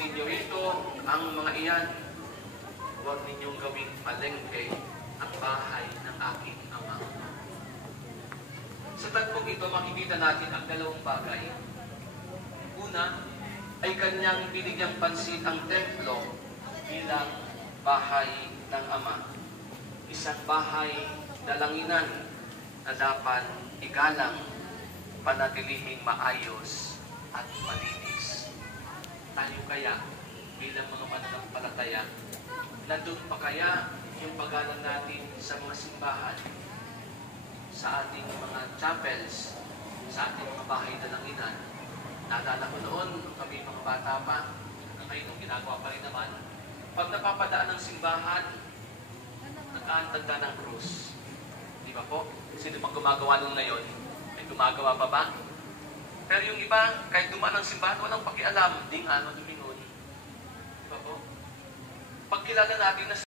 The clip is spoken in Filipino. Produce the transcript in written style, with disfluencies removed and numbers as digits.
ninyo rito ang mga iyan, huwag ninyong gawing palengke ang bahay ng aking Ama. Sa tagpong ito, makikita natin ang dalawang bagay. Una, ay kanyang binigyang pansin ang templo bilang bahay ng Ama. Isang bahay dalanginan na dapat igalang, panatilihing maayos at malinis. Tayo kaya bilang mga mananampalataya, nandun pa kaya yung paggalang natin sa mga simbahan, sa ating mga chapels, sa ating mga bahay dalanginan? Naalala ko noon, nung kami mga bata pa, na ngayon ginagawa pa rin naman, pag napapadaan ng simbahan, nag-aantanda ng krus. Di ba po? Sino bang gumagawa nung ngayon? May gumagawa pa ba? Pero yung iba, kahit dumaan ng simbahan, walang pakialam. Ding ano, dumingon. Di ba po? Pag kilala natin na